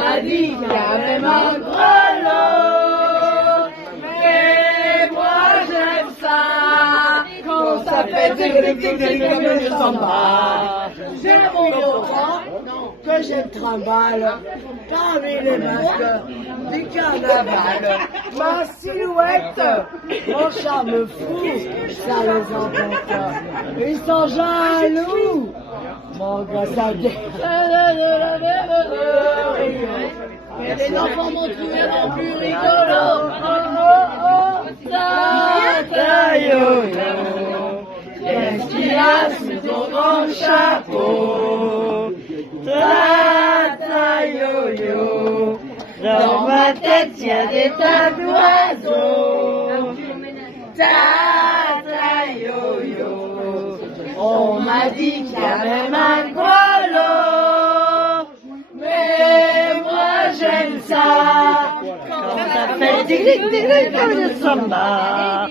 m'a dit qu'il y avait un grelot, mais moi j'aime ça, quand ça fait comme le samba. J'ai un bon copain que je trimballe parmi les masques du carnaval. Ma silhouette, mon charme fou, ça les emporte. Ils sont jaloux, mon gars, ça dit. Et les enfants m'ont trouvé mon plus rigolo. Ta yo-yo, qu'est-ce qu'il y a sous ton grand chapeau? Ta yo-yo, dans ma tête y a des tas d'oiseaux. Ta yo-yo, on m'a dit qu'il y avait un grelot, mais moi j'aime ça, quand ça fait tic-tic-tic comme le samba.